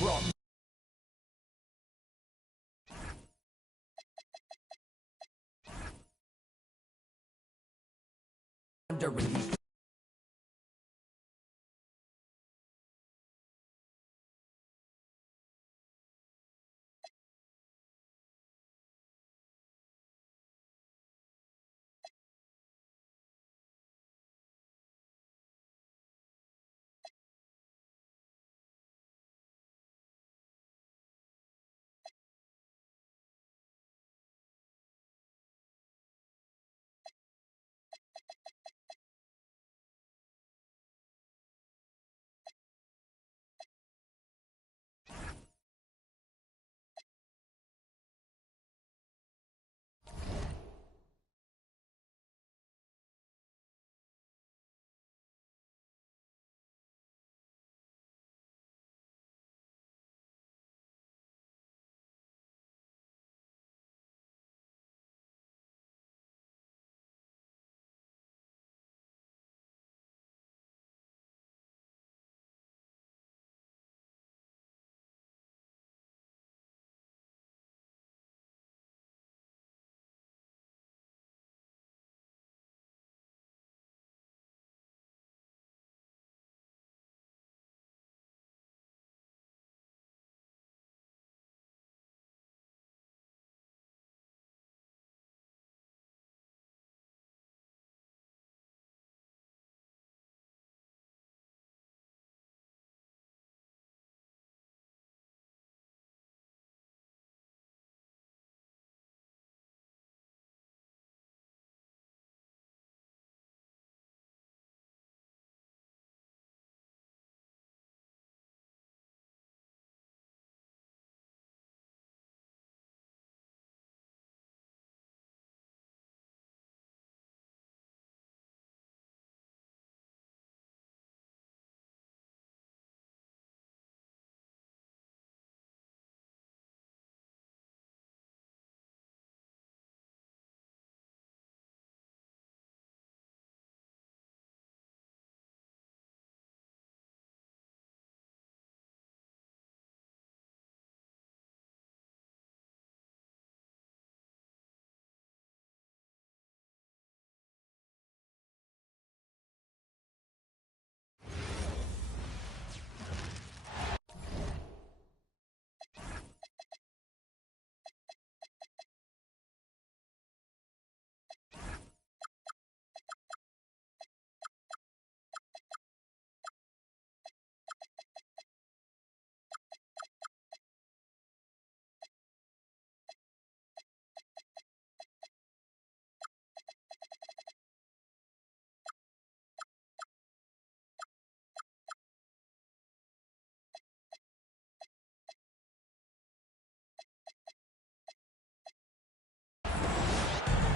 brought under release.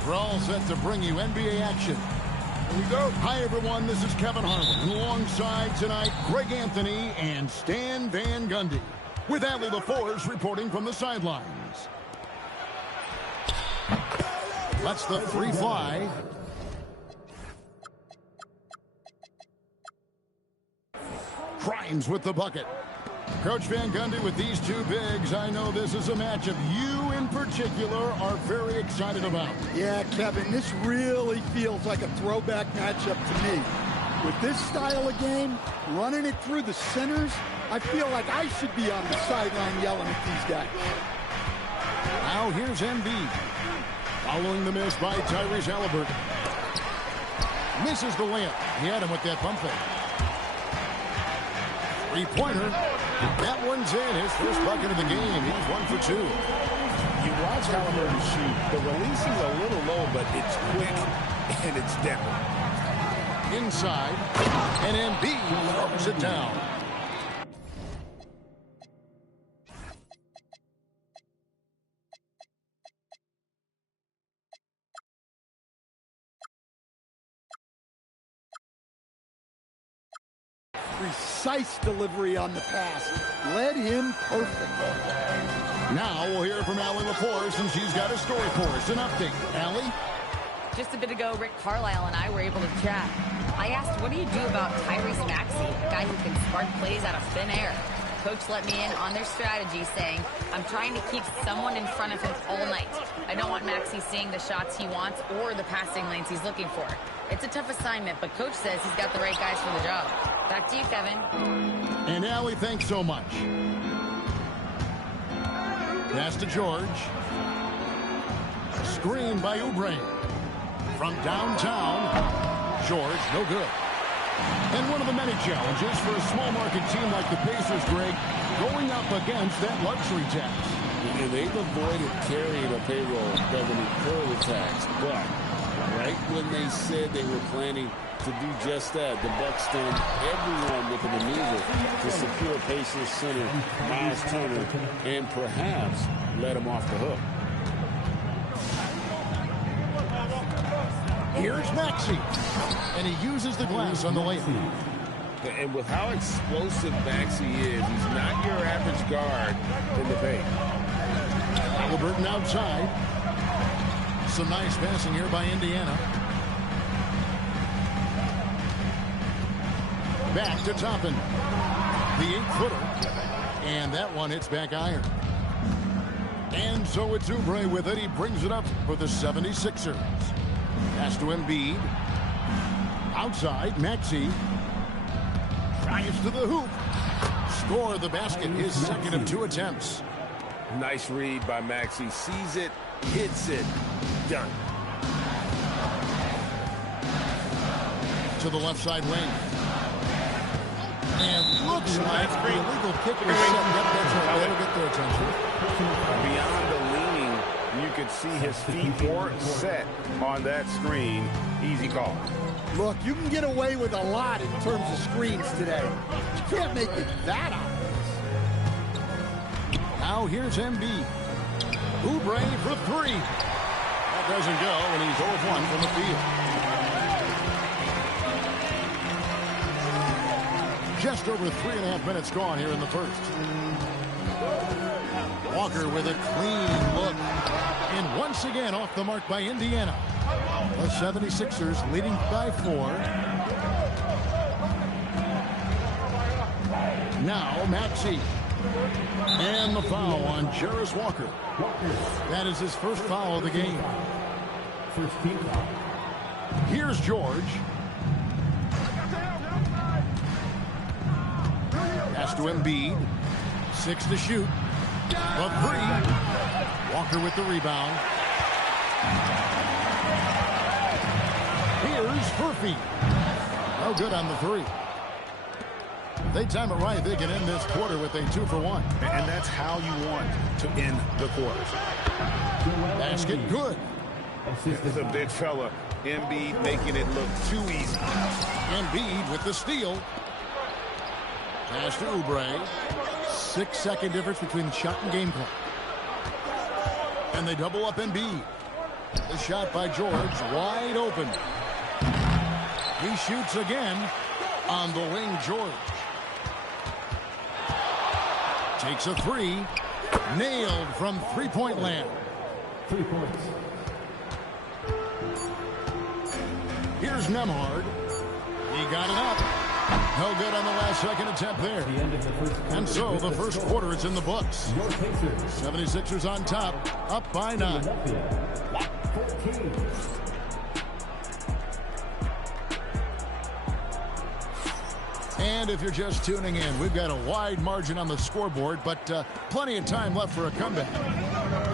We're all set to bring you NBA action. Here we go. Hi, everyone. This is Kevin Harlan. Alongside tonight, Greg Anthony and Stan Van Gundy. With Allie LaForce reporting from the sidelines. That's the free fly. Grimes with the bucket. Coach Van Gundy, with these two bigs, I know this is a matchup you in particular are very excited about. Yeah, Kevin, this really feels like a throwback matchup to me. With this style of game, running it through the centers, I feel like I should be on the sideline yelling at these guys. Now here's Embiid. Following the miss by Tyrese Halliburton. Misses the layup. He had him with that pump fake. Three-pointer. That one's in. His first bucket of the game. He's 1 for 2. You watch Halliburton shoot. The release is a little low, but it's quick and it's definite. Inside. And Embiid throws it down. Precise delivery on the pass. Led him perfect. Now we'll hear from Allie LaForce, and she's got a story for us. An update. Allie? Just a bit ago, Rick Carlisle and I were able to chat. I asked, what do you do about Tyrese Maxey, a guy who can spark plays out of thin air? Coach let me in on their strategy, saying, I'm trying to keep someone in front of him all night. I don't want Maxey seeing the shots he wants or the passing lanes he's looking for. It's a tough assignment, but Coach says he's got the right guys for the job. Back to you, Kevin. And Allie, thanks so much. Pass to George. Screen by Oubre. From downtown, George, no good. And one of the many challenges for a small market team like the Pacers, Greg, going up against that luxury tax. And they've avoided carrying a payroll revenue per the tax, but right when they said they were planning to do just that, the Bucks done everyone with a maneuver to secure Pacers center Miles Turner and perhaps let him off the hook. Here's Maxey, and he uses the glass on the layup. And with how explosive Maxey is, he's not your average guard in the paint. Halliburton outside. Some nice passing here by Indiana. Back to Toppin. The 8-footer. And that one hits back iron. And so it's Oubre with it. He brings it up for the 76ers. Pass to Embiid. Outside, Maxey. Drives to the hoop. Score the basket. His second of 2 attempts. Nice read by Maxey. Sees it, hits it. Done. To the left side lane. And looks like the illegal kick was set. That'll get their attention. Beyond the leaning, you could see his feet weren't set on that screen. Easy call. Look, you can get away with a lot in terms of screens today. You can't make it that obvious. Now here's Embiid. Oubre for 3. That doesn't go, and he's 0 of 1 from the field. Just over 3.5 minutes gone here in the first. Walker with a clean look. And once again off the mark by Indiana. The 76ers leading by 4. Now Maxey. And the foul on Jarris Walker. That is his first foul of the game. First team foul. Here's George. Pass to Embiid. 6 to shoot. The 3. Walker with the rebound. Here's Furphy. No good on the 3. They time it right. They can end this quarter with a 2 for 1. And that's how you want to end the quarters. Basket good. This is a big fella. Embiid making it look too easy. Embiid with the steal. Pass to Oubre. 6-second difference between the shot and game clock. And they double up Embiid. The shot by George wide open. He shoots again on the wing. George takes a 3. Nailed from 3-point land. 3 points. Here's Nembhard. He got it up. No good on the last second attempt there. And so the first quarter is in the books. 76ers on top, up by 9. And if you're just tuning in, we've got a wide margin on the scoreboard, but plenty of time left for a comeback.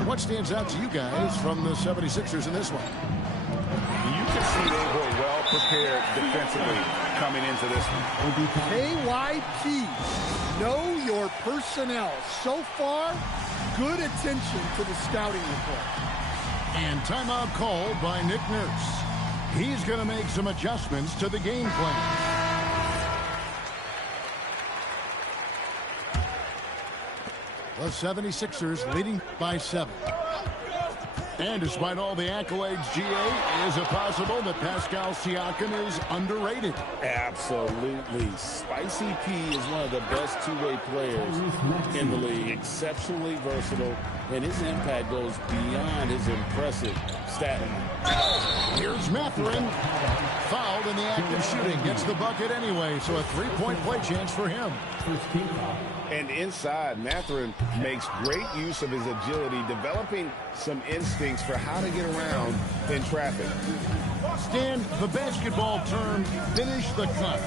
What stands out to you guys from the 76ers in this one? You can see they were well prepared defensively coming into this one. KYP, know your personnel. So far, good attention to the scouting report. And timeout called by Nick Nurse. He's going to make some adjustments to the game plan. The 76ers leading by 7. And despite all the accolades, GA, is it possible that Pascal Siakam is underrated? Absolutely. Spicy P is one of the best two-way players in the league. Exceptionally versatile, and his impact goes beyond his impressive Staten. Here's Mathurin. Fouled in the act of shooting. Gets the bucket anyway, so a three-point play chance for him. And inside, Mathurin makes great use of his agility, developing some instincts for how to get around in traffic. Stan, the basketball term, finish the cut.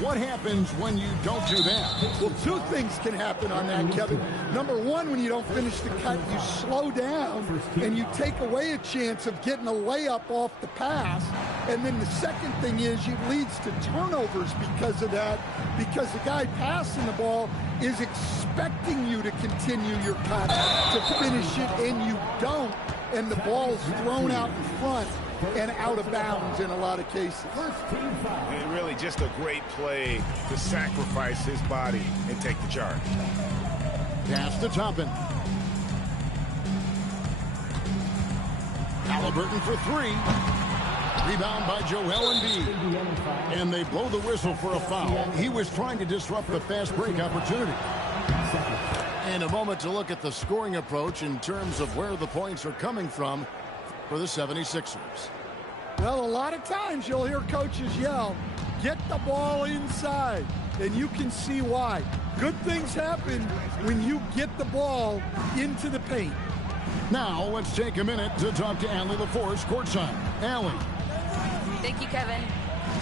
What happens when you don't do that? Well, two things can happen on that, Kevin. Number one, when you don't finish the cut, you slow down and you take away a chance of getting a layup off the pass. And then the second thing is it leads to turnovers because of that, because the guy passing the ball is expecting you to continue your cut, to finish it, and you don't. And the ball is thrown out in front and out of bounds in a lot of cases. And really just a great play to sacrifice his body and take the charge. Pass to Toppin. Halliburton for three. Rebound by Joel Embiid. And they blow the whistle for a foul. He was trying to disrupt the fast break opportunity. And a moment to look at the scoring approach in terms of where the points are coming from for the 76ers. Well, a lot of times you'll hear coaches yell, get the ball inside, and you can see why. Good things happen when you get the ball into the paint. Now, let's take a minute to talk to Allie LaForce courtside. Allie. Thank you, Kevin.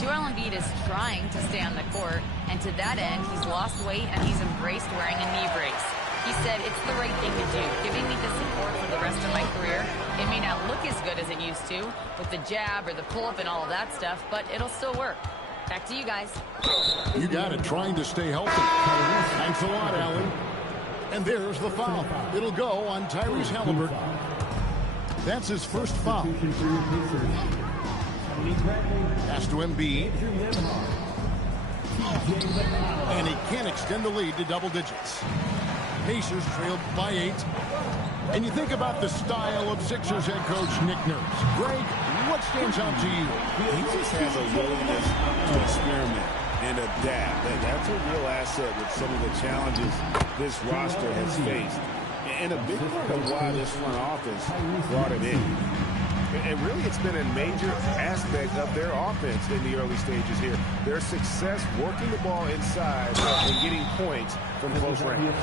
Joel Embiid is trying to stay on the court, and to that end, he's lost weight and he's embraced wearing a knee brace. He said, it's the right thing to do, giving me the support for the rest of my career. It may not look as good as it used to, with the jab or the pull-up and all of that stuff, but it'll still work. Back to you guys. You got it, trying to stay healthy. Thanks a lot, Allie. And there's the foul. It'll go on Tyrese Halliburton. That's his first foul. Pass to Embiid. And he can't extend the lead to double digits. Pacers trailed by 8. And you think about the style of Sixers head coach Nick Nurse. Greg, what stands out to you? He just has a willingness to experiment and adapt. That's a real asset with some of the challenges this roster has faced. And a big part of why this front office brought it in. And really, it's been a major aspect of their offense in the early stages here. Their success working the ball inside and getting points from close range.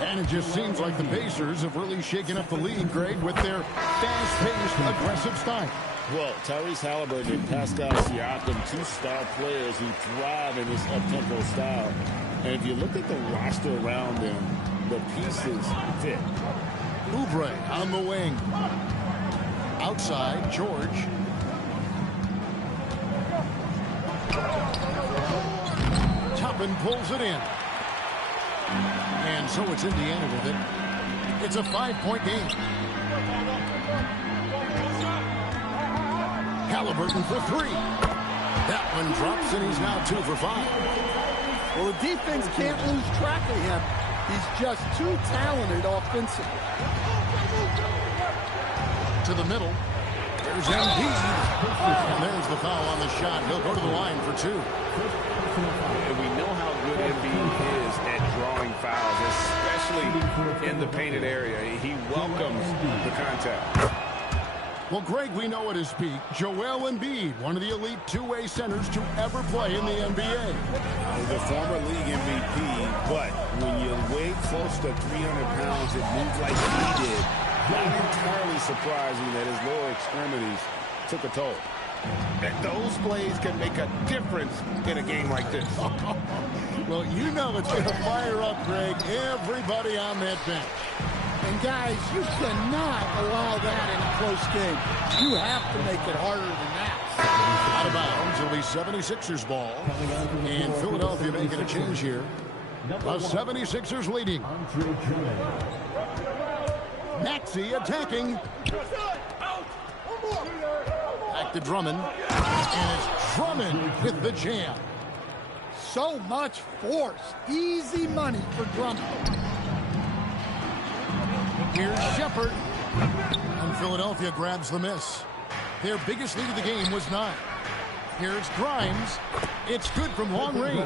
And it just seems like the Pacers have really shaken up the league, Greg, with their fast-paced, aggressive style. Well, Tyrese Halliburton and Pascal Siakam, two star players who thrive in this up-tempo style. And if you look at the roster around them, the pieces fit. Oubre on the wing. Outside, George. Toppin pulls it in. And so it's Indiana with it. It's a 5-point game. Halliburton for 3. That one drops, and he's now 2 for 5. Well, the defense can't lose track of him. He's just too talented offensively. To the middle. There's Embiid. And there's the foul on the shot. He'll go to the line for 2. And we know how good Embiid is at drawing fouls, especially in the painted area. He welcomes the contact. Well, Greg, we know at his peak, Joel Embiid, one of the elite two-way centers to ever play in the NBA. The former league MVP, but when you weigh close to 300 pounds and move like he did, not entirely surprising that his lower extremities took a toll. And those plays can make a difference in a game like this. Well, you know it's going to fire up, Greg, everybody on that bench. And guys, you cannot allow that in a close game. You have to make it harder than that. Out of bounds, it'll be 76ers ball. And Philadelphia making a change here. The 76ers leading. Maxey attacking. Back to Drummond. And it's Drummond with the jam. So much force. Easy money for Drummond. Here's Shepherd. And Philadelphia grabs the miss. Their biggest lead of the game was 9. Here's Grimes. It's good from long range.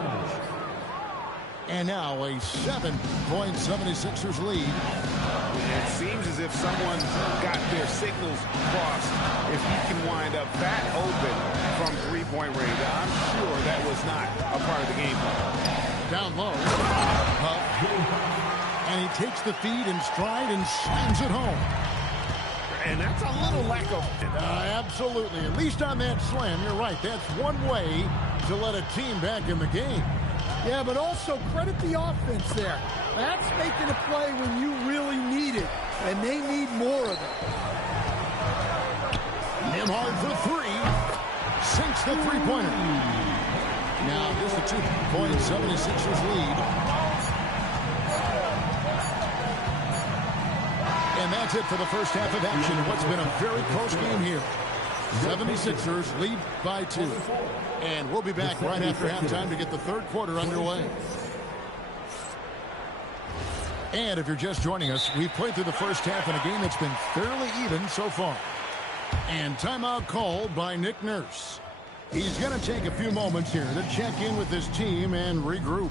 And now a 7-point 76ers lead. It seems as if someone got their signals crossed. If he can wind up that open from three-point range, I'm sure that was not a part of the game plan. Down low. And he takes the feed in stride and slams it home. And that's a little lack of... Absolutely. At least on that slam, you're right. That's one way to let a team back in the game. Yeah, but also credit the offense there. That's making a play when you really need it, and they need more of it. Nimhard for three. Sinks the three-pointer. Now here's the 2-point 76ers lead. And that's it for the first half of action in what's been a very close game here. 76ers lead by 2. And we'll be back right after halftime to get the third quarter underway. And if you're just joining us, we've played through the first half in a game that's been fairly even so far. And timeout called by Nick Nurse. He's going to take a few moments here to check in with his team and regroup.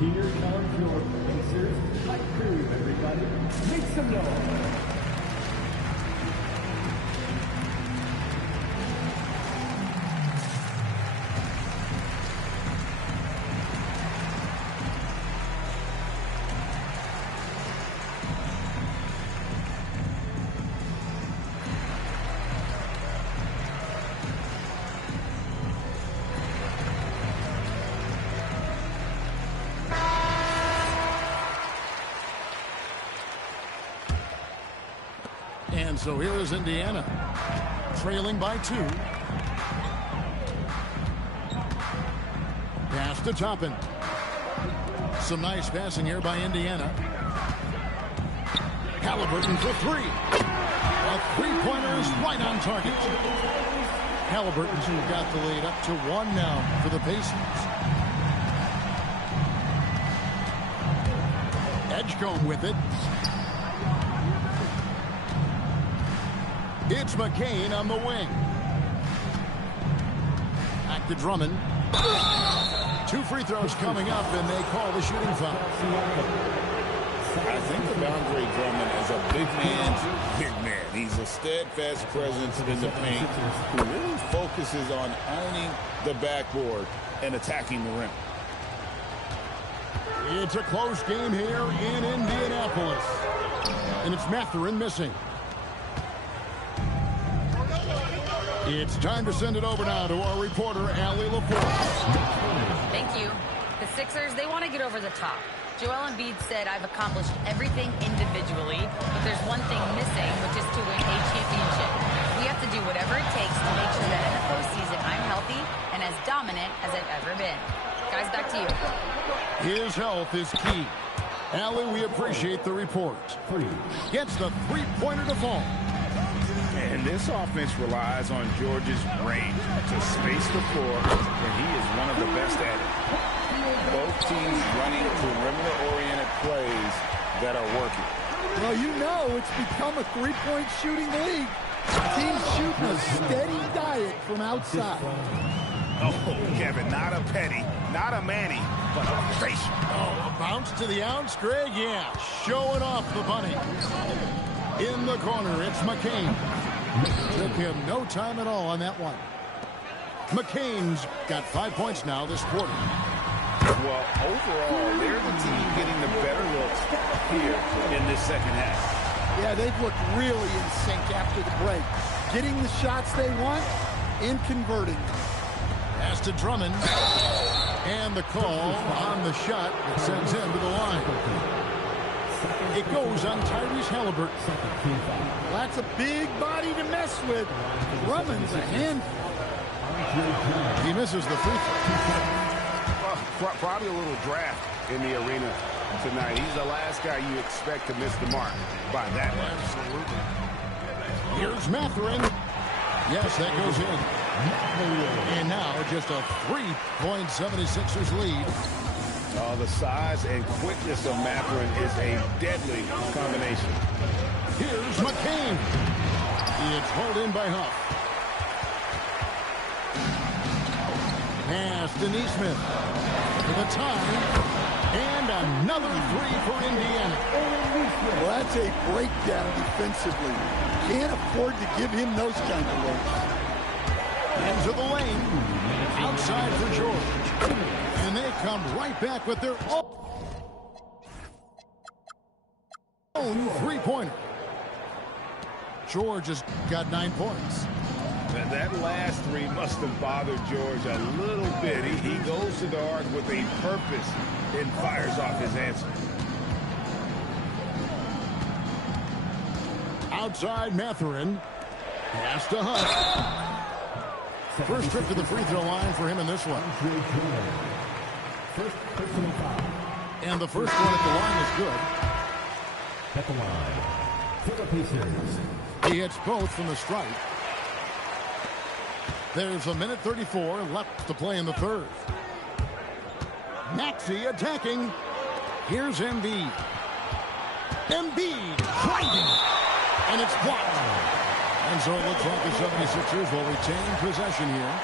Here comes your Pacers hype crew, everybody. Make some noise. And so here is Indiana, trailing by 2. Pass to Toppin. Some nice passing here by Indiana. Halliburton for 3. A three-pointer is right on target. Halliburton's got the lead up to 1 now for the Pacers. Edgecombe with it. It's McCain on the wing. Back to Drummond. 2 free throws coming up, and they call the shooting foul. I think of Andre Drummond as a big man. He's a steadfast presence in the paint who really focuses on owning the backboard and attacking the rim. It's a close game here in Indianapolis. And it's Mathurin missing. It's time to send it over now to our reporter, Allie LaForce. Thank you. The Sixers, they want to get over the top. Joel Embiid said, I've accomplished everything individually, but there's one thing missing, which is to win a championship. We have to do whatever it takes to make sure that in the postseason I'm healthy and as dominant as I've ever been. Guys, back to you. His health is key. Allie, we appreciate the report. Gets the three-pointer to fall. And this offense relies on George's range to space the floor, and he is one of the best at it. Both teams running perimeter-oriented plays that are working. Well, you know it's become a three-point shooting league. Teams shooting a steady diet from outside. Oh, Kevin, not a Petty, not a Manny, but a facial. Oh, a bounce to the ounce, Greg? Yeah, showing off the bunny. In the corner, it's McCain. Took him no time at all on that one. McCain's got 5 points now this quarter. Well, overall, they're the team getting the better looks here in this second half. Yeah, they've looked really in sync after the break. Getting the shots they want and converting them. Pass to Drummond. And the call on the shot that sends him to the line. It goes on Tyrese Halliburton. Well, that's a big body to mess with. Drummond's a handful. He misses the free throw. Probably a little draft in the arena tonight. He's the last guy you expect to miss the mark by that much. Absolutely. Here's Mathurin. Yes, that goes in. And now just a 3-point 76ers lead. The size and quickness of Mathurin is a deadly combination. Here's McCain. It's pulled in by Huff. Pass to Neesmith for the tie. And another three for Indiana. Well, that's a breakdown defensively. Can't afford to give him those kind of looks. Into the lane. Outside for George. And they come right back with their own three-pointer. George has got 9 points. That last three must have bothered George a little bit. He goes to the arc with a purpose and fires off his answer. Outside Mathurin. Pass to Huff. First trip to the free throw line for him in this one. First personal foul. And the first one at the line is good. At the line for the Pacers. He hits both from the stripe. There's a minute 34 left to play in the third. Maxey attacking. Here's Embiid. Embiid driving. And it's blocked. And so it looks like the 76ers will retain possession here.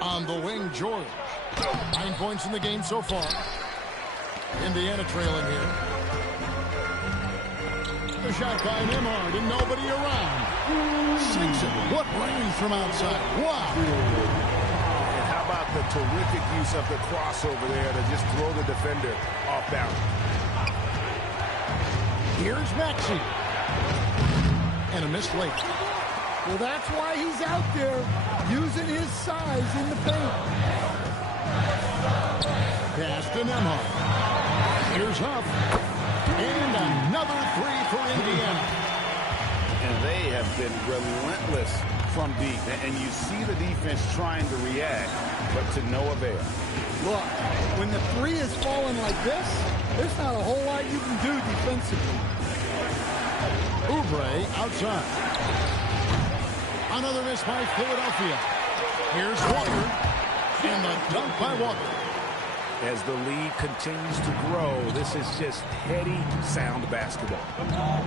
On the wing, George. 9 points in the game so far. Indiana trailing here. The shot by Nembhard and nobody around. Sinks it. What range from outside. Wow. And how about the terrific use of the crossover there to just throw the defender off balance. Here's Maxey. And a missed late. Well, that's why he's out there using his size in the paint. Pass to Nembhard. Here's Huff. And another three for Indiana. And they have been relentless from deep. And you see the defense trying to react, but to no avail. Look, when the three is falling like this, there's not a whole lot you can do defensively. Oubre outside. Another miss by Philadelphia. Here's Walker. And the dunk by Walker. As the lead continues to grow, this is just heady, sound basketball.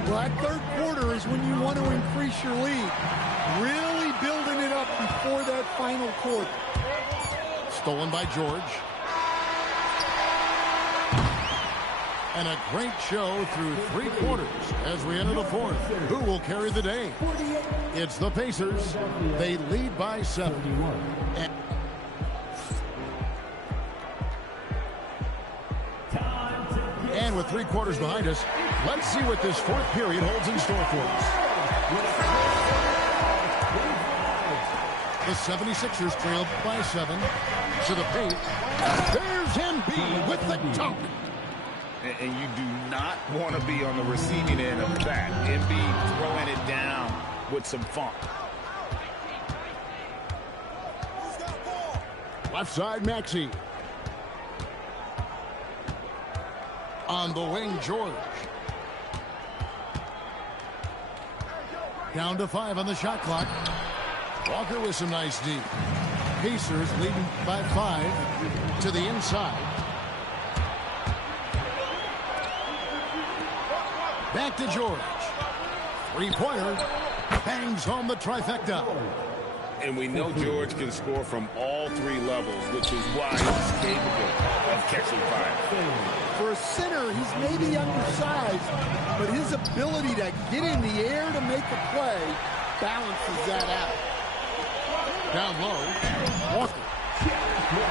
Well, that third quarter is when you want to increase your lead. Really building it up before that final quarter. Stolen by George. And a great show through 3 quarters as we enter the fourth. Who will carry the day? It's the Pacers. They lead by 7. And with 3 quarters behind us, let's see what this fourth period holds in store for us. The 76ers trailed by 7 to the paint. There's Embiid with the dunk. And you do not want to be on the receiving end of that. Embiid throwing it down with some funk. Left side, Maxey. On the wing, George. Down to 5 on the shot clock. Walker with some nice D. Pacers leading by 5 to the inside. Back to George. 3-pointer. Bangs home the trifecta. And we know George can score from all 3 levels, which is why he's capable of catching fire. For a center, he's maybe undersized, but his ability to get in the air to make a play balances that out. Down low. Walker.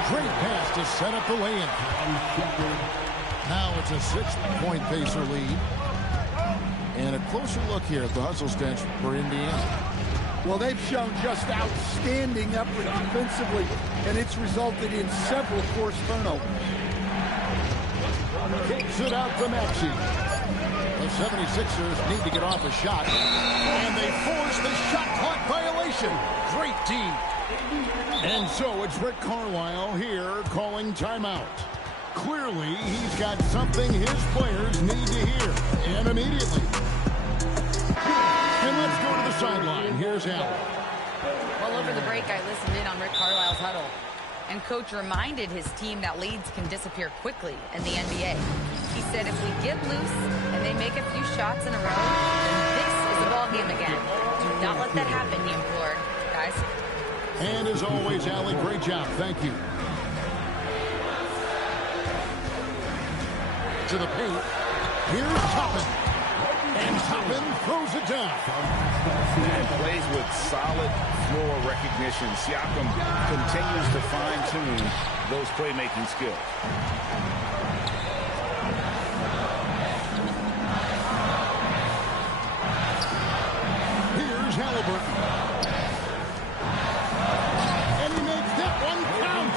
Great pass to set up the lay-in. Now it's a 6-point Pacer lead. And a closer look here at the hustle stats for Indiana. Well, they've shown just outstanding effort defensively, and it's resulted in several forced turnovers. Kicks it out to Maxey. The 76ers need to get off a shot. And they force the shot clock violation. Great team. And so it's Rick Carlisle here calling timeout. Clearly, he's got something his players need to hear, and immediately. And let's go to the sideline. Here's Allen. Well, over the break, I listened in on Rick Carlisle's huddle. And Coach reminded his team that leads can disappear quickly in the NBA. He said if we get loose and they make a few shots in a row, then this is a ball game again. Do not let that happen, he implored. Guys. And as always, Allie, great job. Thank you. To the paint. Here's Toppin. And Toppin throws it down. And plays with solid floor recognition. Siakam continues to fine-tune those playmaking skills. Here's Halliburton. And he makes that one count.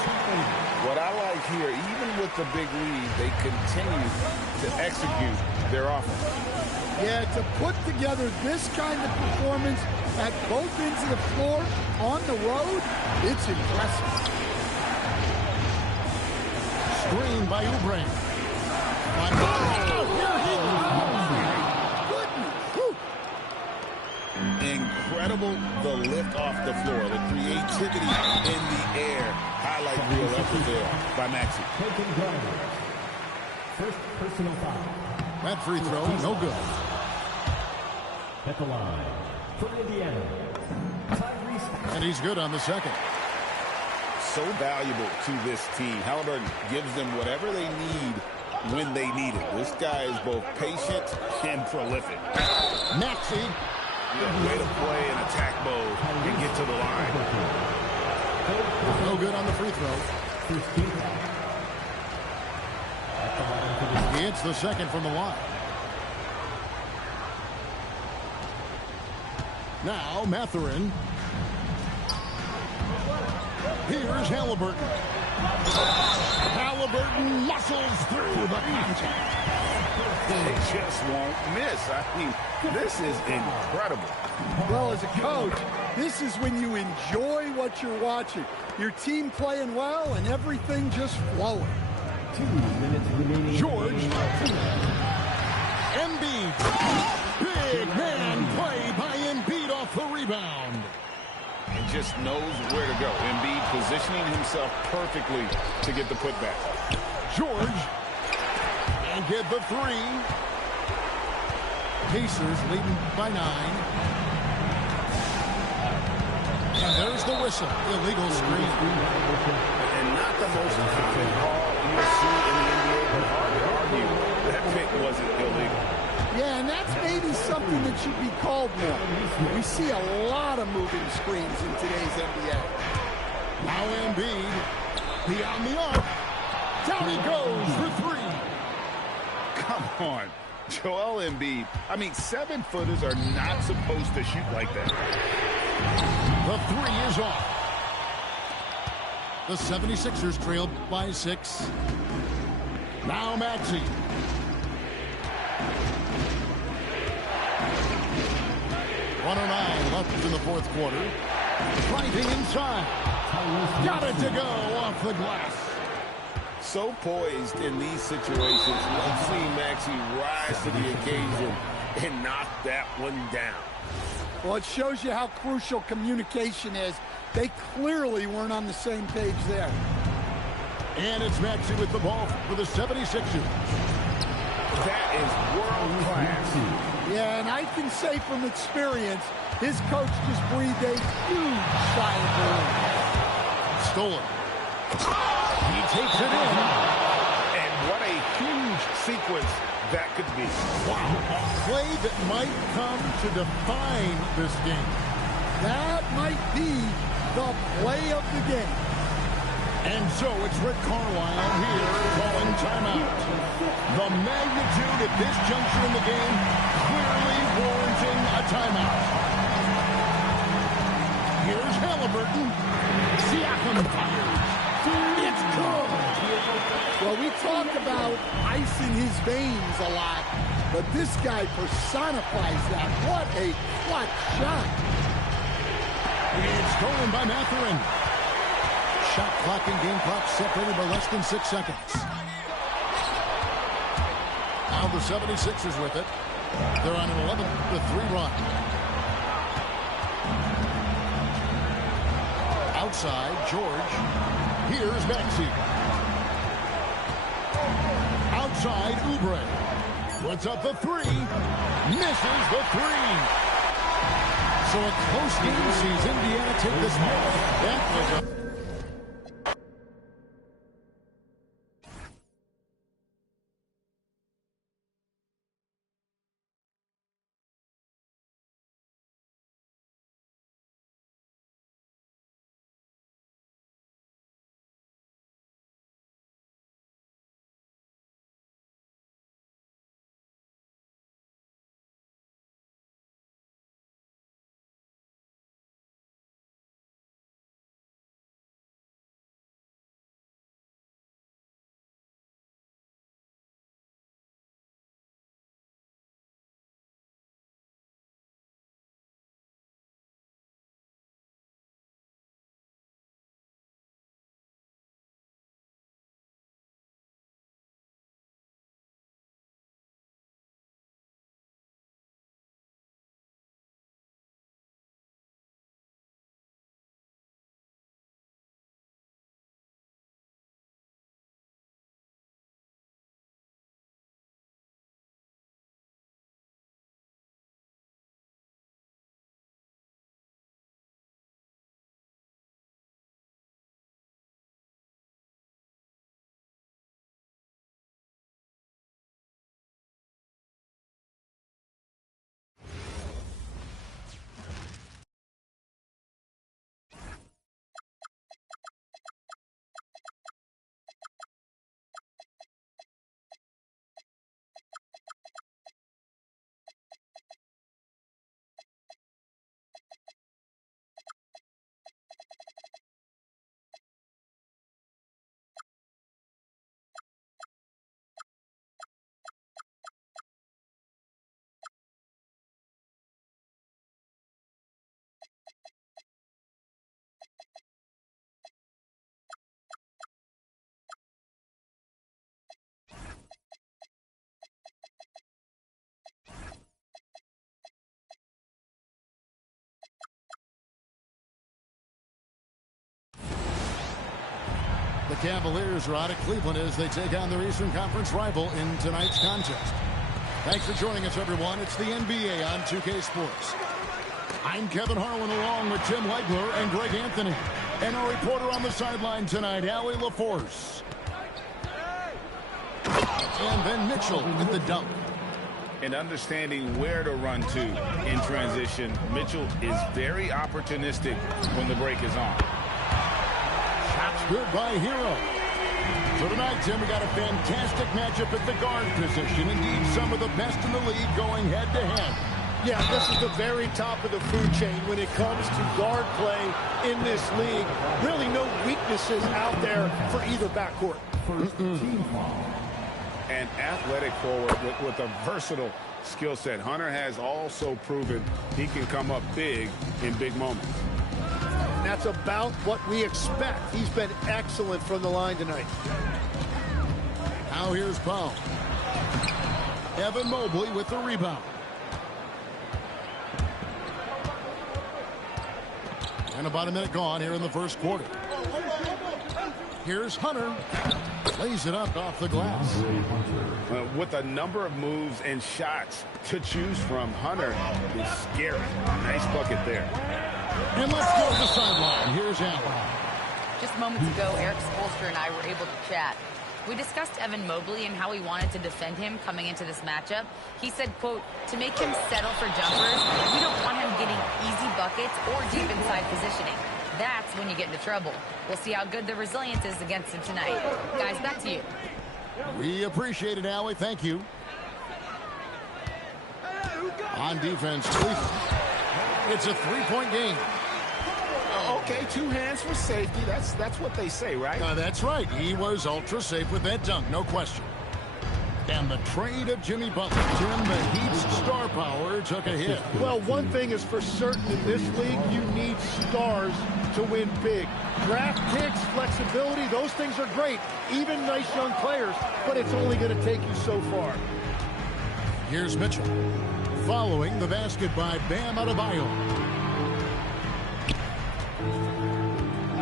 What I like here, even with the big lead, they continue to execute their offense. Yeah, to put together this kind of performance at both ends of the floor on the road, it's impressive. Screen by Oubre. Incredible the lift off the floor, the creativity in the air. Highlight reel effort there by Maxey. Taking ground. First personal foul. That free throw, no good. At the line for Indiana. Tyrese. And he's good on the second. So valuable to this team. Halliburton gives them whatever they need when they need it. This guy is both patient and prolific. Maxey. Way to play in attack mode and get to the line. No good on the free throw. He hits the second from the line. Now Mathurin. Here's Halliburton. Halliburton muscles through the contact. They just won't miss. I mean, this is incredible. Well, as a coach, this is when you enjoy what you're watching. Your team playing well and everything just flowing. 2 minutes remaining. George. Embiid. Big man play by Embiid off the rebound. And just knows where to go. Embiid positioning himself perfectly to get the putback. George. And get the three. Pacers leading by 9. And there's the whistle. Illegal screen. And not the most common call you'll see in the NBA, but hard to argue that pick wasn't illegal. Yeah, and that's maybe something that should be called more. We see a lot of moving screens in today's NBA. Now Embiid. Beyond the arc. Down he goes for 3. Come on. Joel Embiid. I mean, 7-footers are not supposed to shoot like that. The 3 is off. The 76ers trailed by 6. Now Maxey. .09 left in the fourth quarter. Fighting inside. Got it to go off the glass. So poised in these situations. Let's see Maxey rise to the occasion and knock that one down. Well, it shows you how crucial communication is. They clearly weren't on the same page there. And it's Maxey with the ball for the 76ers. That is world class. Yeah, and I can say from experience, his coach just breathed a huge sigh of relief. Stolen. He takes it in. And what a huge sequence that could be. Wow. A play that might come to define this game. That might be the play of the game. And so it's Rick Carlisle here calling timeout. The magnitude at this juncture in the game clearly warranting a timeout. Here's Halliburton. Siakam fires. It's good. Well, we talk about ice in his veins a lot, but this guy personifies that. What a clutch shot. It's stolen by Mathurin. Shot clock and game clock separated by less than 6 seconds. Now the 76ers with it. They're on an 11-3 run. Outside, George. Here's Maxey. Outside, Oubre. Puts up the three. Misses the three. So a close game sees Indiana take this match. That was a... The Cavaliers are out of Cleveland as they take on their Eastern Conference rival in tonight's contest. Thanks for joining us, everyone. It's the NBA on 2K Sports. I'm Kevin Harlan along with Tim Legler and Greg Anthony. And our reporter on the sideline tonight, Allie LaForce. And then Mitchell with the dunk. And understanding where to run to in transition, Mitchell is very opportunistic when the break is on. Shots good by Hero. So tonight, Tim, we got a fantastic matchup at the guard position. Indeed, some of the best in the league going head-to-head. Yeah, this is the very top of the food chain when it comes to guard play in this league. Really no weaknesses out there for either backcourt. An athletic forward with a versatile skill set. Hunter has also proven he can come up big in big moments. And that's about what we expect. He's been excellent from the line tonight. Now here's Powell. Evan Mobley with the rebound. And about a minute gone here in the first quarter. Here's Hunter. Lays it up off the glass. With a number of moves and shots to choose from, Hunter is scary. Nice bucket there. And let's go to the sideline. Here's Allen. Just moments ago, Eric Spoelstra and I were able to chat. We discussed Evan Mobley and how we wanted to defend him coming into this matchup. He said, quote, to make him settle for jumpers, we don't want him getting easy buckets or deep inside positioning. That's when you get into trouble. We'll see how good the resilience is against him tonight. Guys, back to you. We appreciate it, Allie. Thank you. On defense, Cleveland. It's a three-point game. Okay, two hands for safety. That's what they say, right? That's right. He was ultra safe with that dunk, no question. And the trade of Jimmy Butler. Tim, the Heat's star power took a hit. Well, one thing is for certain in this league, you need stars to win big. Draft picks, flexibility, those things are great. Even nice young players, but it's only going to take you so far. Here's Mitchell. Following the basket by Bam Adebayo.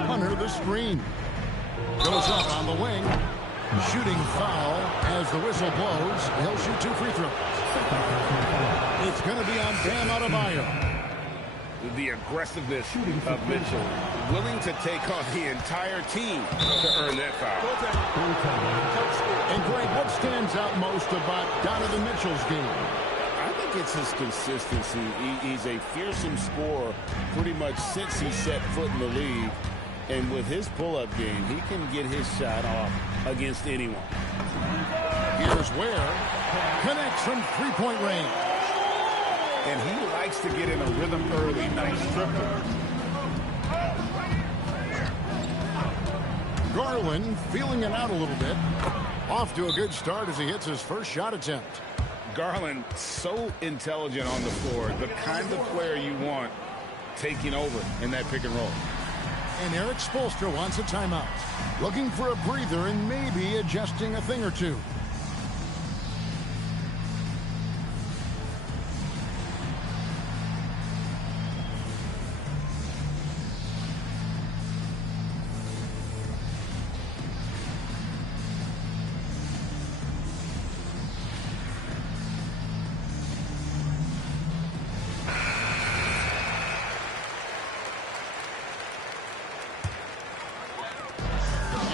Hunter the screen. Goes up on the wing. Shooting foul as the whistle blows. He'll shoot 2 free throws. It's going to be on Bam Adebayo. The aggressiveness of Mitchell, willing to take on the entire team to earn that foul. And Greg, what stands out most about Donovan Mitchell's game? I think it's his consistency. He's a fearsome scorer pretty much since he set foot in the league. And with his pull-up game, he can get his shot off against anyone. Here's Ware. Connects from three-point range. And he likes to get in a rhythm early. Nice triple. Garland feeling it out a little bit. Off to a good start as he hits his first shot attempt. Garland, so intelligent on the floor. The kind of player you want taking over in that pick and roll. And Eric Spoelstra wants a timeout. Looking for a breather and maybe adjusting a thing or two.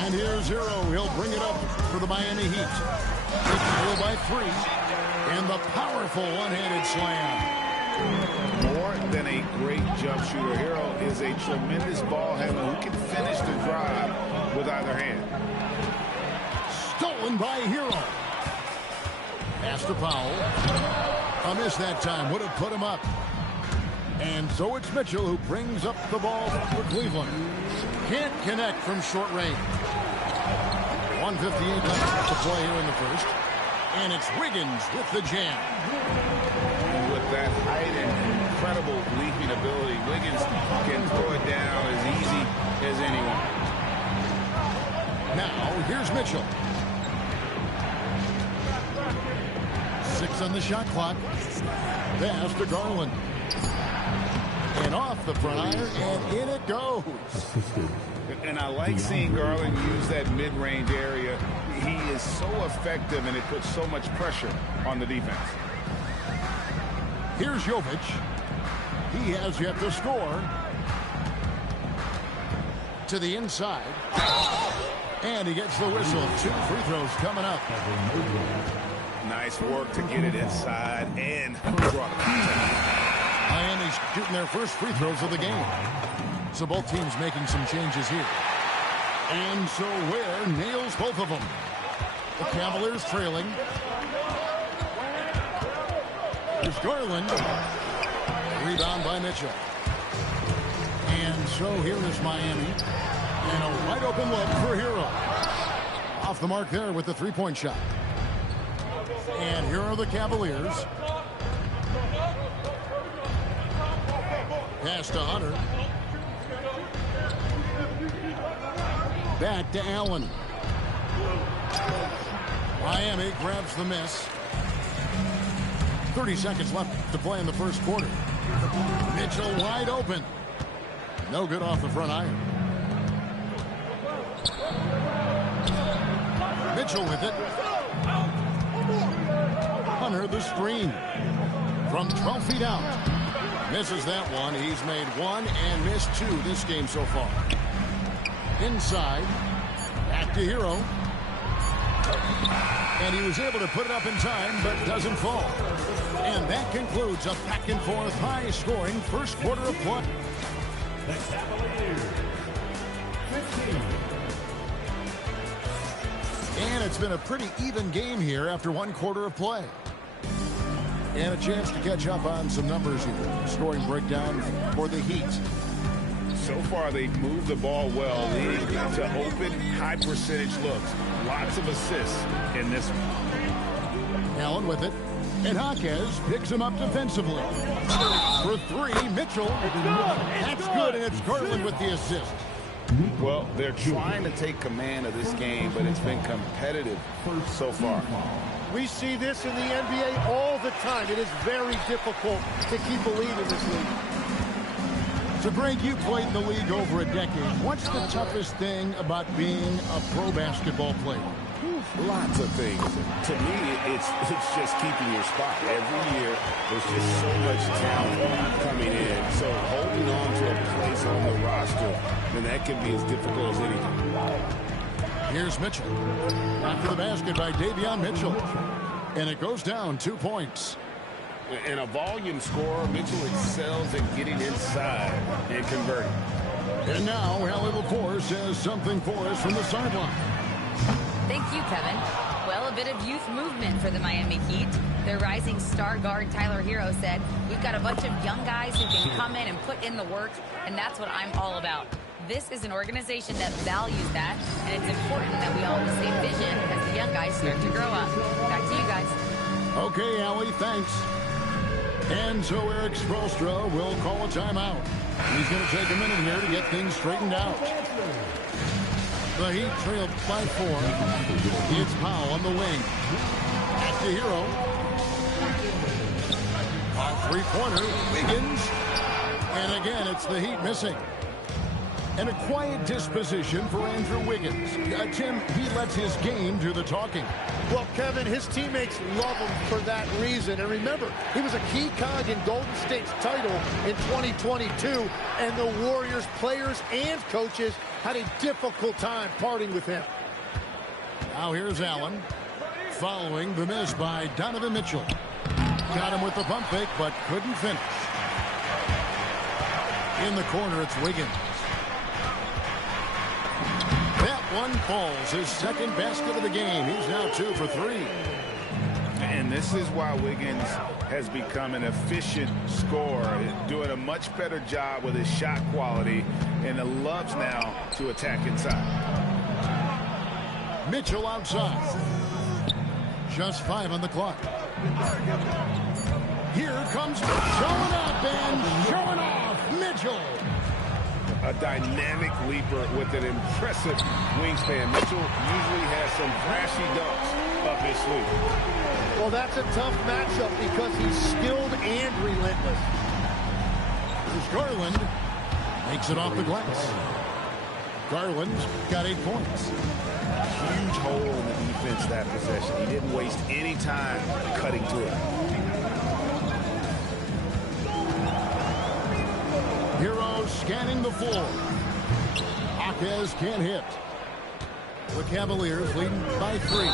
And here's Zero. He'll bring it up for the Miami Heat. It's trailed by 3. And the powerful one-handed slam. More than a great jump shooter, Hero is a tremendous ball handler who can finish the drive with either hand. Stolen by Hero. Pass to Powell. A miss that time. Would have put him up. And so it's Mitchell who brings up the ball for Cleveland. Can't connect from short range. 1:58 left to play here in the first. And it's Wiggins with the jam. And with that height and incredible leaping ability, Wiggins can throw it down as easy as anyone. Now, here's Mitchell. 6 on the shot clock. Pass to Garland. And off the front iron, and in it goes. And I like seeing Garland use that mid-range area. He is so effective, and it puts so much pressure on the defense. Here's Jovic. He has yet to score. To the inside. And he gets the whistle. 2 free throws coming up. Nice work to get it inside and draw the contact. Miami's shooting their first free throws of the game. So both teams making some changes here. And so Ware nails both of them. The Cavaliers trailing. Here's Garland. Rebound by Mitchell. And so here is Miami. And a wide open look for Hero. Off the mark there with the three-point shot. And here are the Cavaliers. Pass to Hunter. Back to Allen. Miami grabs the miss. 30 seconds left to play in the first quarter. Mitchell wide open. No good off the front iron. Mitchell with it. Hunter the screen. From 12 feet out. Misses that one. He's made 1 and missed 2 this game so far. Inside. Back to Hero. And he was able to put it up in time, but doesn't fall. And that concludes a back-and-forth, high-scoring first quarter of play. The Cavaliers, 15. And it's been a pretty even game here after 1 quarter of play. And a chance to catch up on some numbers here. Scoring breakdown for the Heat. So far, they've moved the ball well, leading to open, high-percentage looks. Lots of assists in this one. Allen with it. And Jaquez picks him up defensively. For three, Mitchell. That's good, and it's Garland with the assist. Well, they're trying to take command of this game, but it's been competitive so far. We see this in the NBA all the time. It is very difficult to keep a lead in this league. So, Greg, you played in the league over a decade. What's the toughest thing about being a pro basketball player? Lots of things. To me, it's just keeping your spot. Every year, there's just so much talent coming in. So holding on to a place on the roster, then that can be as difficult as anything. Here's Mitchell. After the basket by Davion Mitchell. And it goes down 2 points. And a volume scorer, Mitchell excels at getting inside and converting. And now, Allie LaForce has something for us from the sideline. Thank you, Kevin. Well, a bit of youth movement for the Miami Heat. Their rising star guard, Tyler Hero, said, "We've got a bunch of young guys who can come in and put in the work, and that's what I'm all about." This is an organization that values that, and it's important that we all have the same vision as the young guys start to grow up. Back to you guys. Okay, Allie, thanks. And so Eric Spoelstra will call a timeout. He's going to take a minute here to get things straightened out. The Heat trailed by 4. It's Powell on the wing. Back to Hero. A three-pointer, Wiggins. And again, it's the Heat missing. And a quiet disposition for Andrew Wiggins. Tim, he lets his game do the talking. Well, Kevin, his teammates love him for that reason. And remember, he was a key cog in Golden State's title in 2022. And the Warriors players and coaches had a difficult time parting with him. Now here's Allen. Following the miss by Donovan Mitchell. Got him with the pump fake, but couldn't finish. In the corner, it's Wiggins. That one falls, his second basket of the game. He's now 2 for 3. And this is why Wiggins has become an efficient scorer, doing a much better job with his shot quality, and loves now to attack inside. Mitchell outside. Just 5 on the clock. Here comes showing up and showing off Mitchell. A dynamic leaper with an impressive wingspan. Mitchell usually has some flashy dunks up his sleeve. Well, that's a tough matchup because he's skilled and relentless. Here's Garland. Makes it off the glass. Garland's got 8 points. Huge hole in the defense that possession. He didn't waste any time cutting to it. Hero scanning the floor. Jaquez can't hit. The Cavaliers leading by 3.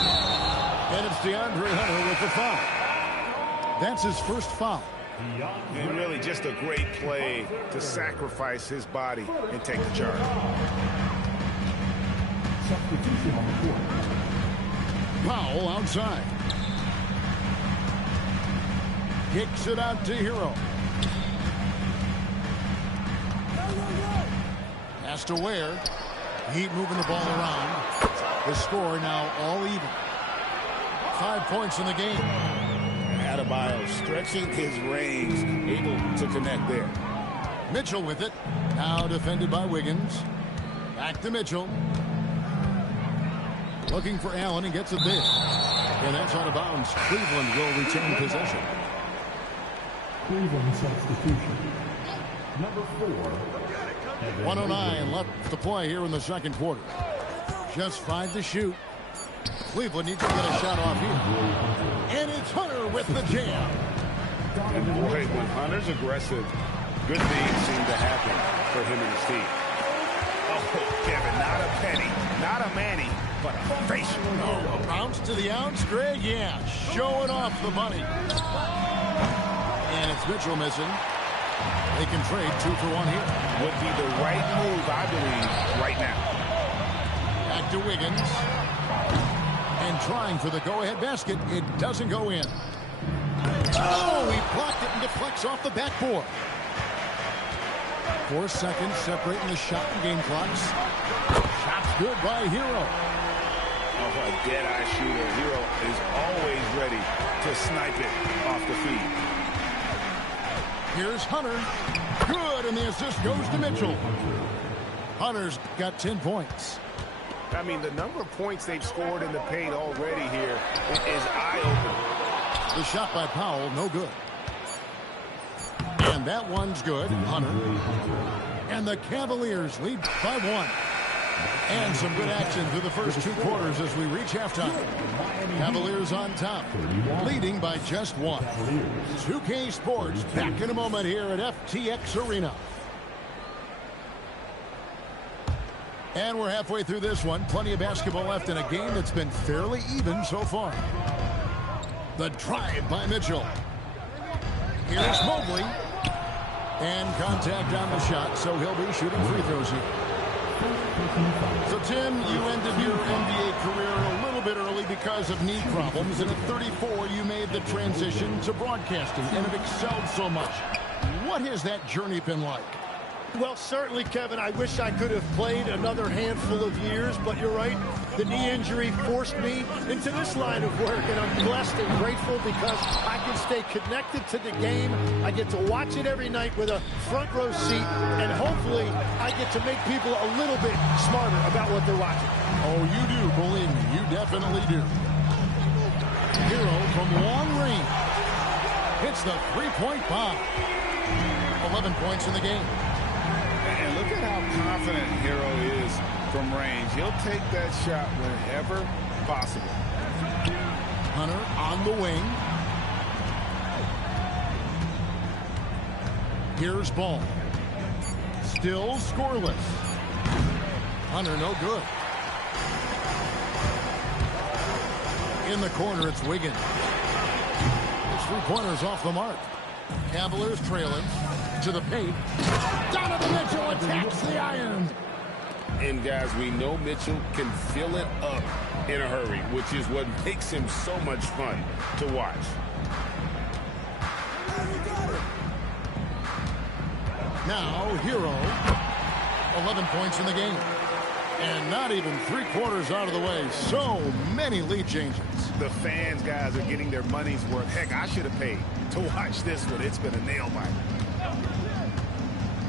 And it's DeAndre Hunter with the foul. That's his first foul. And really just a great play to sacrifice his body and take the charge. Substitution on the court. Powell outside. Kicks it out to Hero. Has to Ware. Heat moving the ball around. The score now all even. 5 points in the game. Adebayo stretching his range, able to connect there. Mitchell with it. Now defended by Wiggins. Back to Mitchell. Looking for Allen and gets it there. And that's out of bounds. Cleveland will retain possession. Cleveland substitution. Number 4. 109 left to play here in the second quarter. Just 5 to shoot. Cleveland needs to get a shot off here. And it's Hunter with the jam. And boy, when Hunter's aggressive, good things seem to happen for him and his team. Oh, Kevin, not a penny, not a Manny, but a facial. Oh, a bounce to the ounce, Greg. Yeah, showing off the money. And it's Mitchell missing. They can trade 2 for 1 here. Would be the right move, I believe, right now. Back to Wiggins. And trying for the go-ahead basket. It doesn't go in. Oh, he blocked it and deflects off the backboard. 4 seconds separating the shot and game clocks. Shot's good by Hero. Oh, a dead-eye shooter. Hero is always ready to snipe it off the feed. Here's Hunter. Good, and the assist goes to Mitchell. Hunter's got 10 points. I mean, the number of points they've scored in the paint already here is eye-opening. The shot by Powell, no good. And that one's good, Hunter. And the Cavaliers lead by 1. And some good action through the first 2 quarters as we reach halftime. Cavaliers on top, leading by just 1. 2K Sports back in a moment here at FTX Arena. And we're halfway through this one. Plenty of basketball left in a game that's been fairly even so far. The drive by Mitchell. Here's Mobley. And contact on the shot, so he'll be shooting free throws here. So, Tim, you ended your NBA career a little bit early because of knee problems, and at 34, you made the transition to broadcasting and have excelled so much. What has that journey been like? Well, certainly, Kevin, I wish I could have played another handful of years, but you're right. The knee injury forced me into this line of work, and I'm blessed and grateful because I can stay connected to the game. I get to watch it every night with a front row seat, and hopefully I get to make people a little bit smarter about what they're watching. Oh, you do, believe me. You definitely do. Hero from long range hits the three-point bomb. 11 points in the game. And look at how confident Hero is from range. He'll take that shot whenever possible. Hunter on the wing. Here's Ball. Still scoreless. Hunter no good. In the corner, it's Wiggins. His three-pointers off the mark. Cavaliers trailing to the paint. Donovan Mitchell attacks the iron. And, guys, we know Mitchell can fill it up in a hurry, which is what makes him so much fun to watch. Now, Hero, 11 points in the game. And not even three-quarters out of the way. So many lead changes. The fans, guys, are getting their money's worth. Heck, I should have paid to watch this one. It's been a nail-biter.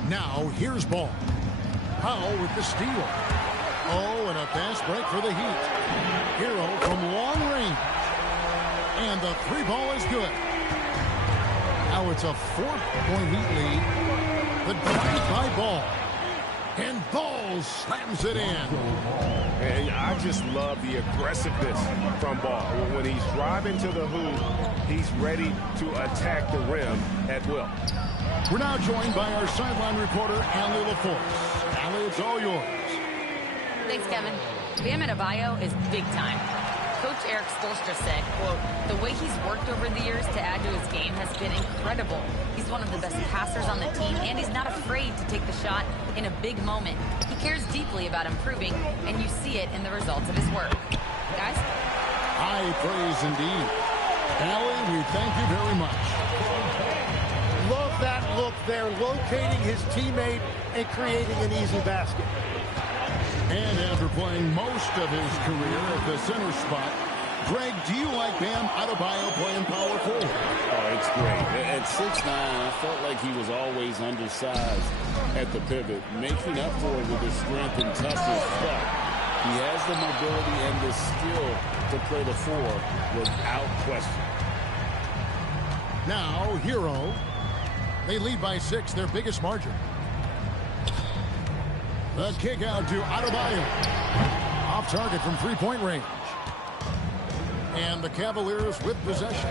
Now, here's Ball. Powell with the steal. Oh, and a fast break for the Heat. Hero from long range. And the three ball is good. Now it's a 4-point Heat lead. The drive by Ball. And Ball slams it in. And I just love the aggressiveness from Ball. When he's driving to the hoop, he's ready to attack the rim at will. We're now joined by our sideline reporter, Allie LaForce. Allie, it's all yours. Thanks, Kevin. Bam Adebayo is big time. Coach Eric Spoelstra said, quote, the way he's worked over the years to add to his game has been incredible. He's one of the best passers on the team, and he's not afraid to take the shot in a big moment. He cares deeply about improving, and you see it in the results of his work. Guys? High praise indeed. Allie, we thank you very much. Love that look there, locating his teammate and creating an easy basket. And after playing most of his career at the center spot, Greg, do you like Bam Adebayo playing power forward? Oh, it's great. At 6'9", I felt like he was always undersized at the pivot, making up for it with his strength and toughness. But he has the mobility and the skill to play the four without question. Now, Hero. They lead by 6, their biggest margin. The kick out to Adebayo. Off target from three-point range. And the Cavaliers with possession.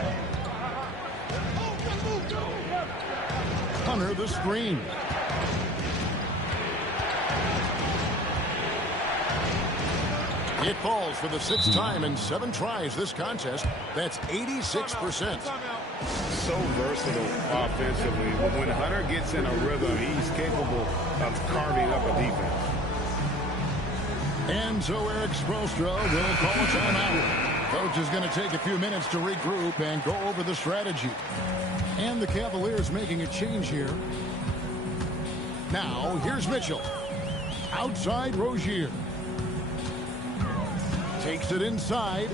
Hunter the screen. It falls for the 6th time in 7 tries this contest. That's 86%. So versatile offensively. When Hunter gets in a rhythm, he's capable of carving up a defense. And so Eric Spoelstra will call a timeout. Coach is going to take a few minutes to regroup and go over the strategy. And the Cavaliers making a change here. Now, here's Mitchell. Outside Rozier. Takes it inside.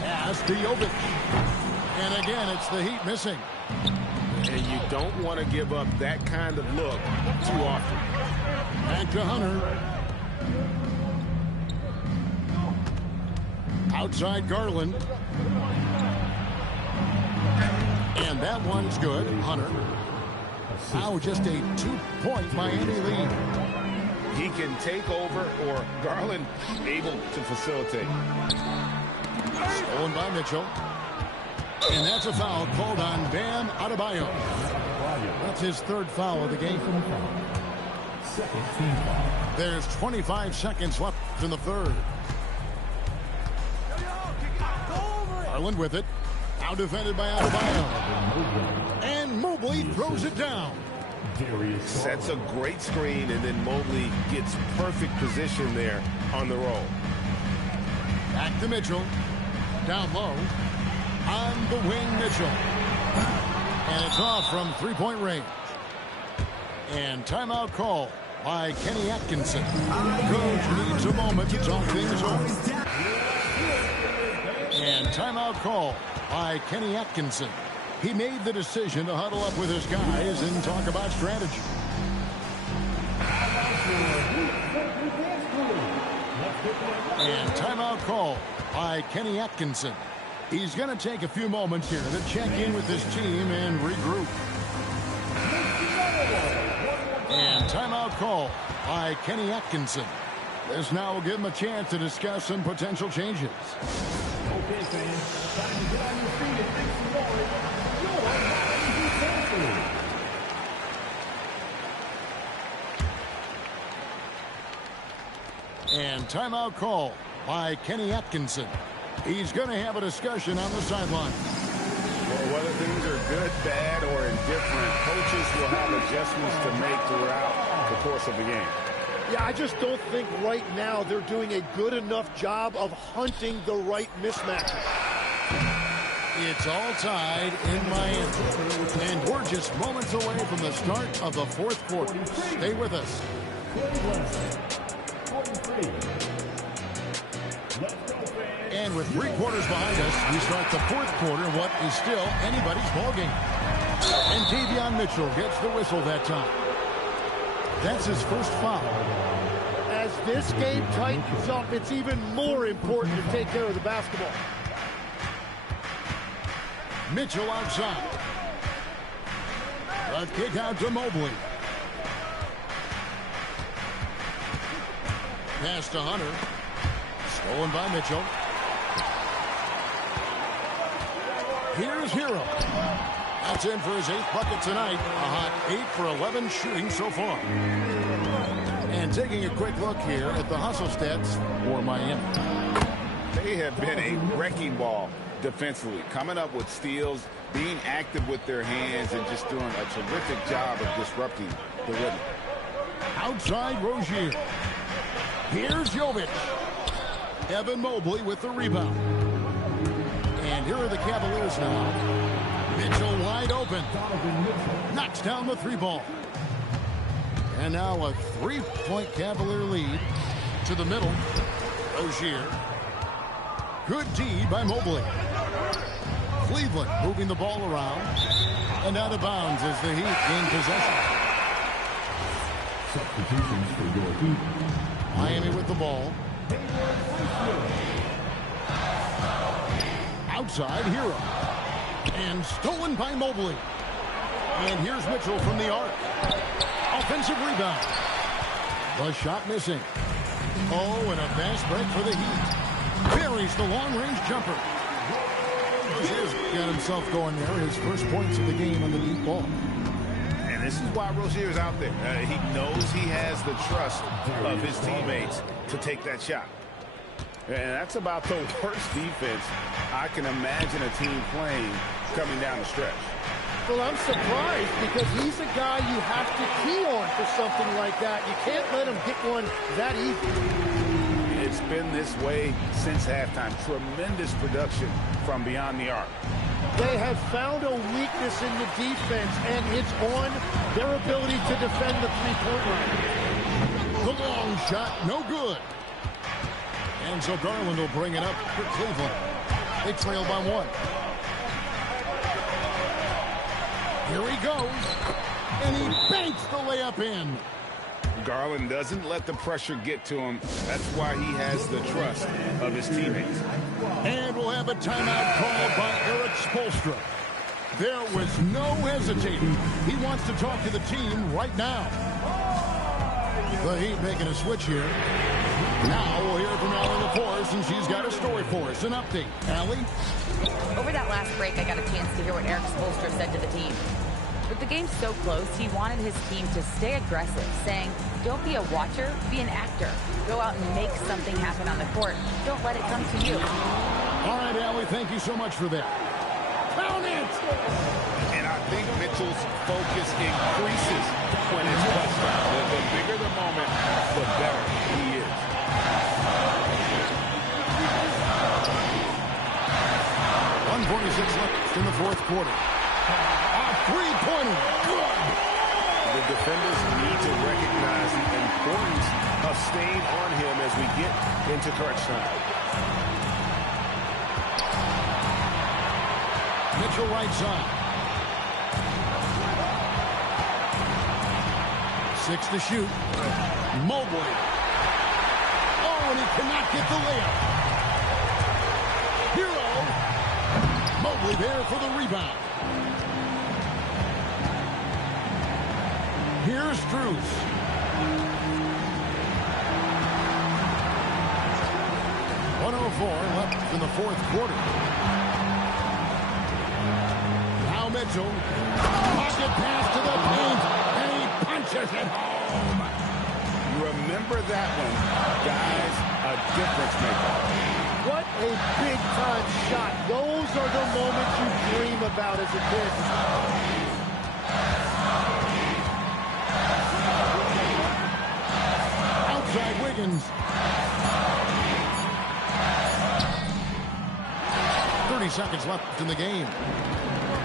Pass to Jovic. And again, it's the Heat missing. And you don't want to give up that kind of look too often. Back to Hunter. Outside Garland. And that one's good. Hunter. Now just a 2-point Miami lead. He can take over, or Garland able to facilitate. Stolen by Mitchell. And that's a foul called on Bam Adebayo. That's his third foul of the game. There's 25 seconds left in the third. Garland with it. Now defended by Adebayo. And Mobley throws it down. Sets a great screen, and then Mobley gets perfect position there on the roll. Back to Mitchell. Down low. On the wing, Mitchell. And it's off from three-point range. And timeout call by Kenny Atkinson. Coach needs a moment to talk things over. And timeout call by Kenny Atkinson. He made the decision to huddle up with his guys and talk about strategy. And timeout call by Kenny Atkinson. He's going to take a few moments here to check in with his team and regroup. And timeout call by Kenny Atkinson. This now will give him a chance to discuss some potential changes. Okay, fans, time to get on your feet and think some more. And timeout call by Kenny Atkinson. He's going to have a discussion on the sideline. Well, whether things are good, bad, or indifferent, coaches will have adjustments to make throughout the course of the game. Yeah, I just don't think right now they're doing a good enough job of hunting the right mismatches. It's all tied in Miami. And we're just moments away from the start of the fourth quarter. Stay with us. And with 3 quarters behind us, we start the fourth quarter in what is still anybody's ballgame. And Davion Mitchell gets the whistle that time. That's his first foul. As this game tightens up, it's even more important to take care of the basketball. Mitchell outside. A kick out to Mobley. Pass to Hunter. Stolen by Mitchell. Here's Hero. That's in for his 8th bucket tonight. A hot 8 for 11 shooting so far. And taking a quick look here at the hustle stats for Miami. They have been a wrecking ball defensively, coming up with steals, being active with their hands, and just doing a terrific job of disrupting the rhythm. Outside Rozier. Here's Jovic. Evan Mobley with the rebound. And here are the Cavaliers now. Mitchell wide open. Knocks down the 3-ball. And now a 3-point Cavalier lead to the middle. Rozier. Good D by Mobley. Cleveland moving the ball around. And out of bounds as the Heat gain possession. Substitutions for your Heat. Miami with the ball. Outside Hero. And stolen by Mobley. And here's Mitchell from the arc. Offensive rebound. The shot missing. Oh, and a fast break for the Heat. Buries the long-range jumper. Rozier's got himself going there. His first points of the game on the deep ball. And this is why Rozier's out there. He knows he has the trust of his teammates to take that shot. And that's about the worst defense I can imagine a team playing coming down the stretch. Well, I'm surprised because he's a guy you have to key on for something like that. You can't let him get one that easy. It's been this way since halftime. Tremendous production from beyond the arc. They have found a weakness in the defense, and it's on their ability to defend the three-point line. The long shot, no good. And so Garland will bring it up for Cleveland. They trail by 1. Here he goes. And he banks the layup in. Garland doesn't let the pressure get to him. That's why he has the trust of his teammates. And we'll have a timeout called by Eric Spoelstra. There was no hesitating. He wants to talk to the team right now. The Heat making a switch here. Now we'll hear from Allie LaForce, and she's got a story for us. An update. Allie? Over that last break, I got a chance to hear what Eric Spoelstra said to the team. With the game so close, he wanted his team to stay aggressive, saying, don't be a watcher, be an actor. Go out and make something happen on the court. Don't let it come to you. All right, Allie, thank you so much for that. Count it! And I think Mitchell's focus increases when it's clutch time. The bigger the moment, the better he is. .146 left in the fourth quarter. Three-pointer, good! The defenders need to recognize the importance of staying on him as we get into crunch time. Mitchell right side. 6 to shoot. Mobley. Oh, and he cannot get the layup. Hero. Mobley there for the rebound. Here's Strus. .104 left in the fourth quarter. Now Mitchell. Pocket pass to the paint, and he punches it home. Remember that one, guys, a difference maker. What a big-time shot. Those are the moments you dream about as a kid. Outside Wiggins. 30 seconds left in the game.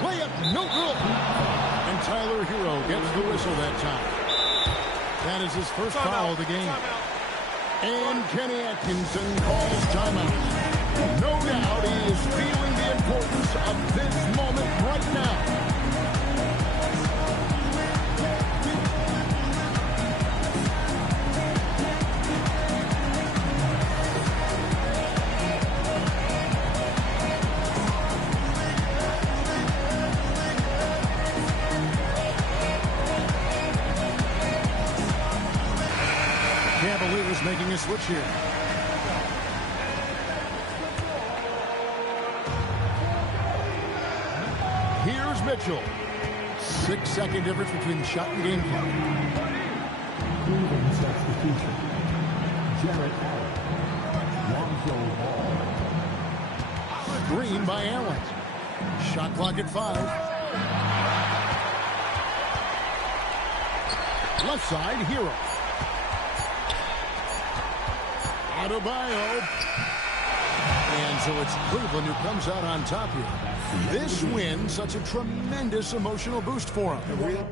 Layup, no good. And Tyler Hero gets the whistle that time. That is his first foul of the game. And Kenny Atkinson calls timeout. No doubt he is feeling the importance of this moment right now. Cavaliers making a switch here. Here's Mitchell. 6-second difference between the shot and game clock. Cleveland substitution. Jarrett Allen. Lonzo Ball. Green by Allen. Shot clock at 5. Left side, Hero. Adebayo. And so it's Cleveland who comes out on top here. This win, such a tremendous emotional boost for him.